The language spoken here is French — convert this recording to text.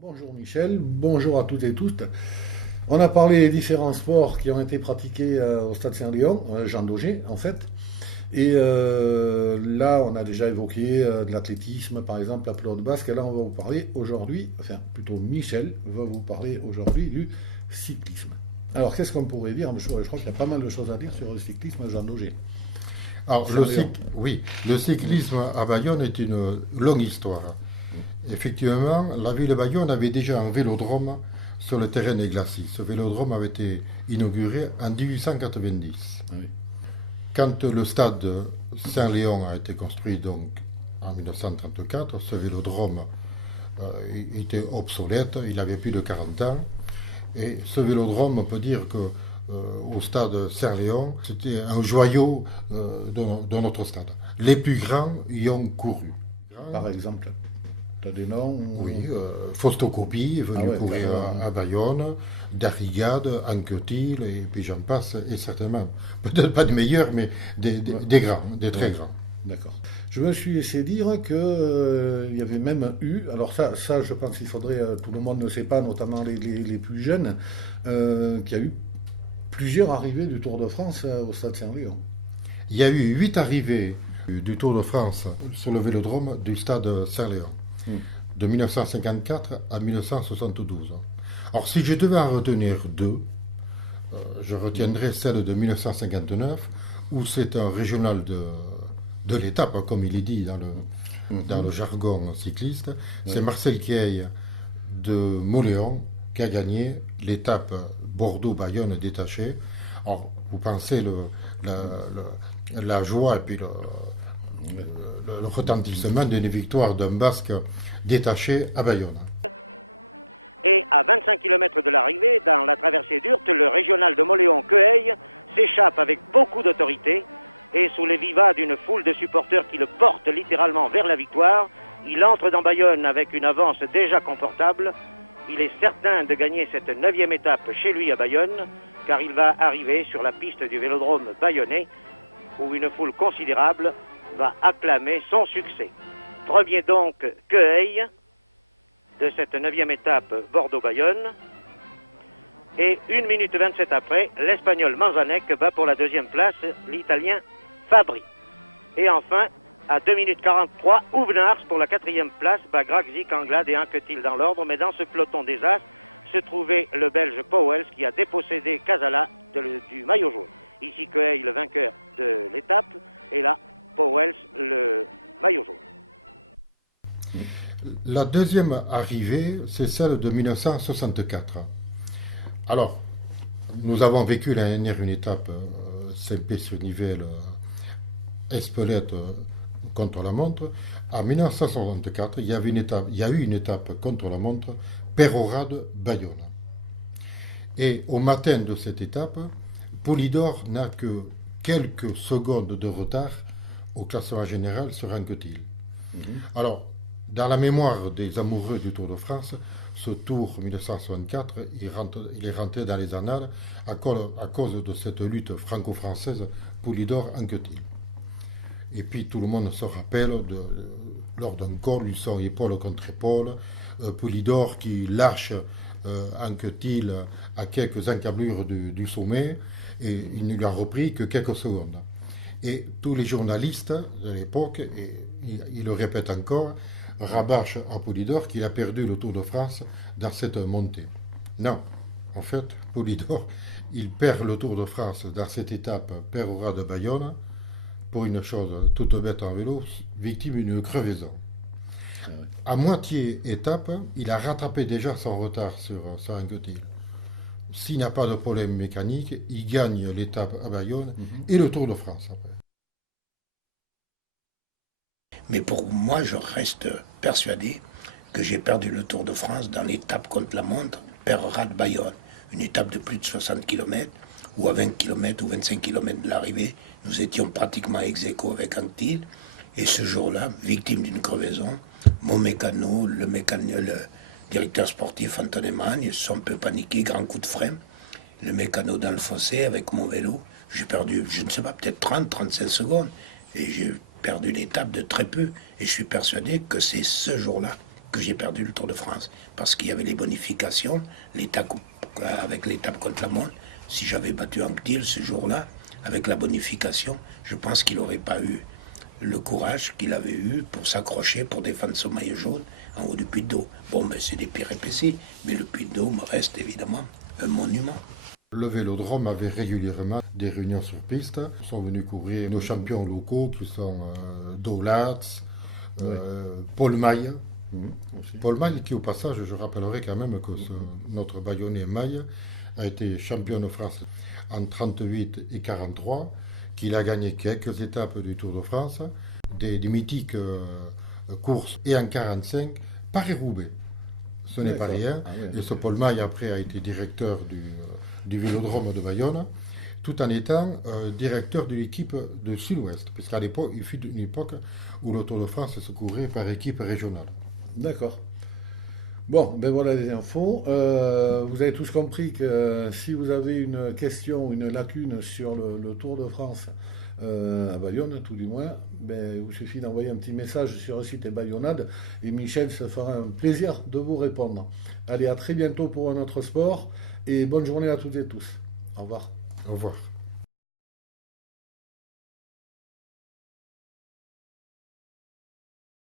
Bonjour Michel, bonjour à toutes et tous. On a parlé des différents sports qui ont été pratiqués au Stade Saint-Léon, Jean Daugé en fait. Et là, on a déjà évoqué de l'athlétisme, par exemple, la pelote basque. Et là, on va vous parler aujourd'hui, enfin plutôt Michel va vous parler aujourd'hui du cyclisme. Alors, qu'est-ce qu'on pourrait dire? Je crois qu'il y a pas mal de choses à dire sur le cyclisme Jean Daugé. Alors, Saint-Léon. oui, le cyclisme à Bayonne est une longue histoire. Effectivement, la ville de Bayonne avait déjà un vélodrome sur le terrain des Glacis. Ce vélodrome avait été inauguré en 1890. Ah oui. Quand le stade Saint-Léon a été construit donc en 1934, ce vélodrome était obsolète, il avait plus de 40 ans. Et ce vélodrome, on peut dire que au stade Saint-Léon, c'était un joyau de notre stade. Les plus grands y ont couru. Par exemple, tu as des noms? Oui, Fausto Coppi est Ah venu ouais, courir carrément. à Bayonne, Darrigade, Anquetil, et puis j'en passe, et certainement, peut-être pas des meilleurs, mais Ouais, des grands, des très ouais, grands. d'accord. Je me suis laissé dire que il y avait même eu, alors ça, je pense qu'il faudrait, tout le monde ne sait pas, notamment les plus jeunes, qu'il y a eu plusieurs arrivées du Tour de France au Stade Saint-Léon. Il y a eu 8 arrivées du Tour de France sur le vélodrome du stade Saint-Léon, Hmm. de 1954 à 1972. Alors si je devais en retenir deux, je retiendrai celle de 1959, où c'est un régional de l'étape, hein, comme il est dit dans le Mhm. jargon cycliste. C'est Ouais. Marcel Quieille de Moléon qui a gagné l'étape Bordeaux-Bayonne détachée. Alors, vous pensez la, la joie et puis Ouais. le retentissement d'une victoire d'un Basque détaché à Bayonne. Et à 25 km de l'arrivée, dans la traverse aux Urques, le régional de Moléon-Coeuil déchante avec beaucoup d'autorité et sur les vivants d'une foule de supporters qui le portent littéralement vers la victoire. Il entre dans Bayonne avec une avance déjà confortable. Il est certain de gagner cette 9e étape chez lui à Bayonne, car il va arriver sur la piste du vélodrome bayonnais, où une foule considérable va acclamer son succès. Revient donc Coeuil de cette 9e étape Bordeaux-Bayonne. Et 1 minute 27 après, l'Espagnol Manzanek va pour la deuxième place, l'Italien Fabri. Et enfin, à 2 minutes 43, Ouvenard pour la quatrième place, la grande petite en l'un des un petit dans l'ordre, mais dans ce peloton déjà se trouvait le Belge Powell qui a dépossédé Cavalla du maillot jaune. Ici Powell, le vainqueur de l'étape, et là, Powell, le maillot jaune. La deuxième arrivée, c'est celle de 1964. Alors, nous avons vécu l'année dernière une étape Saint-Pé-sur-Nivelle, Espelette contre la montre. En 1964, il y a eu une étape contre la montre, Pérorade-Bayonne. Et au matin de cette étape, Polydor n'a que quelques secondes de retard au classement général sur Anquetil. Mhm. Alors, dans la mémoire des amoureux du Tour de France, ce Tour 1964, il est rentré dans les annales à cause de cette lutte franco-française Poulidor-Anquetil. Et puis tout le monde se rappelle lors d'un col, ils sont épaule contre épaule, Poulidor qui lâche Anquetil à quelques encablures du sommet, et il ne lui a repris que quelques secondes. Et tous les journalistes de l'époque, et il le répète encore, rabâchent à Polydor qu'il a perdu le Tour de France dans cette montée. Non, en fait, Polydor, il perd le Tour de France dans cette étape Pérora de Bayonne pour une chose toute bête en vélo, victime d'une crevaison. Ah ouais. À moitié étape, il a rattrapé déjà son retard sur Anquetil. S'il n'a pas de problème mécanique, il gagne l'étape à Bayonne Mhm. et le Tour de France après. Mais pour moi, je reste persuadé que j'ai perdu le Tour de France dans l'étape contre la montre, Peyrade-Bayonne. Une étape de plus de 60 km, où à 20 km ou 25 km de l'arrivée, nous étions pratiquement ex aequo avec Anquetil. Et ce jour-là, victime d'une crevaison, mon mécano, le directeur sportif Anton Emagne, ils se sont un peu paniqués, grand coup de frein. Le mécano dans le fossé avec mon vélo. J'ai perdu, je ne sais pas, peut-être 30-35 secondes. Et j'ai perdu l'étape de très peu. Et je suis persuadé que c'est ce jour-là que j'ai perdu le Tour de France. Parce qu'il y avait les bonifications, avec l'étape contre la montre. Si j'avais battu Anquetil ce jour-là, avec la bonification, je pense qu'il n'aurait pas eu le courage qu'il avait eu pour s'accrocher, pour défendre son maillot jaune en haut du Puy-de-Dôme. Bon, ben, c'est des péripéties, mais le Puy-de-Dôme reste évidemment un monument. Le Vélodrome avait régulièrement des réunions sur piste. Sont venus courir nos champions locaux qui sont Dolatz, Paul Maille. Paul Maille qui, au passage, je rappellerai quand même que notre Bayonnais Maille a été champion de France en 38 et 43, qu'il a gagné quelques étapes du Tour de France, des mythiques courses, et en 45, Paris-Roubaix. Ce n'est pas rien. Et ce Paul Maille, après, a été directeur du Vélodrome de Bayonne, tout en étant directeur de l'équipe de Sud-Ouest, puisqu'à l'époque, il fut une époque où le Tour de France se courait par équipe régionale. D'accord. Bon, ben voilà les infos. Vous avez tous compris que si vous avez une question, une lacune sur le Tour de France à Bayonne, tout du moins, ben, il vous suffit d'envoyer un petit message sur le site Bayonnade et Michel se fera un plaisir de vous répondre. Allez, à très bientôt pour un autre sport et bonne journée à toutes et tous. Au revoir. Au revoir.